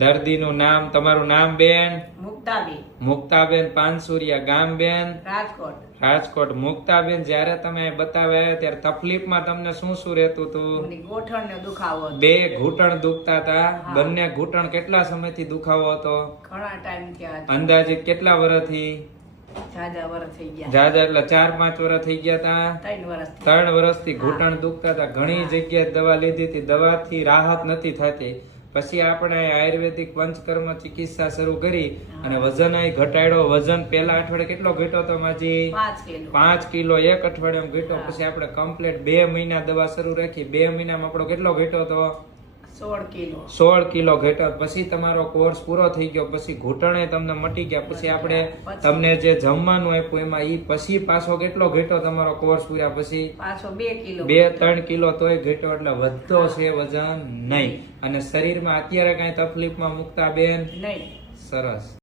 દર્દીનું નામ, તમારું નામ બેન? મુક્તાબેન. મુક્તાબેન પાનસુરિયા, ગામ બેન? રાજકોટ. રાજકોટ. મુક્તાબેન, જ્યારે તમે બતાવ્યા ત્યારે તકલીફમાં તમને શું શું રહેતું હતું? મને ગોઠણનો દુખાવો હતો. બે ઘૂંટણ દુખતા હતા. બંને ઘૂંટણ કેટલા સમયથી દુખાવો હતો? ઘણા ટાઈમ થયા. અંદાજે કેટલા વર્ષથી? જાજા વર્ષ થઈ ગયા. જાજા એટલે 4-5 વર્ષ થઈ ગયા હતા. 3 વર્ષ. 3 વર્ષથી ઘૂંટણ દુખતા હતા. ઘણી જગ્યાએ દવા લીધી હતી, દવાથી રાહત નથી થતી. પછી આપણે આયુર્વેદિક પંચકર્મ ચિકિત્સા શરૂ કરી અને વજન ઘટાડ્યો. વજન પહેલા અઠવાડિયે કેટલો ઘટ્યો હતો માજી? 5 કિલો. 5 કિલો એક અઠવાડિયામાં ઘટ્યો. પછી આપણે કમ્પ્લીટ 2 મહિના દવા શરૂ રાખી. 2 મહિનામાં આપણો કેટલો ઘટ્યો હતો? 16 કિલો. 16 કિલો ઘટ્યો. પછી તમારો કોર્સ પૂરો થઈ ગયો. પછી ઘૂંટણે તમને મટી ગયા. પછી આપણે તમને જે જમવાનું આપ્યું એમાં ઈ પછી પાછો કેટલો ઘટ્યો તમારો કોર્સ પૂરા પછી? પાછો 2 કિલો. 2-3 કિલો તોય ઘટ્યો. એટલે વધતો છે વજન નહીં. અને શરીરમાં અત્યારે કઈ તકલીફમાં મુક્તા બેન? નહીં. સરસ.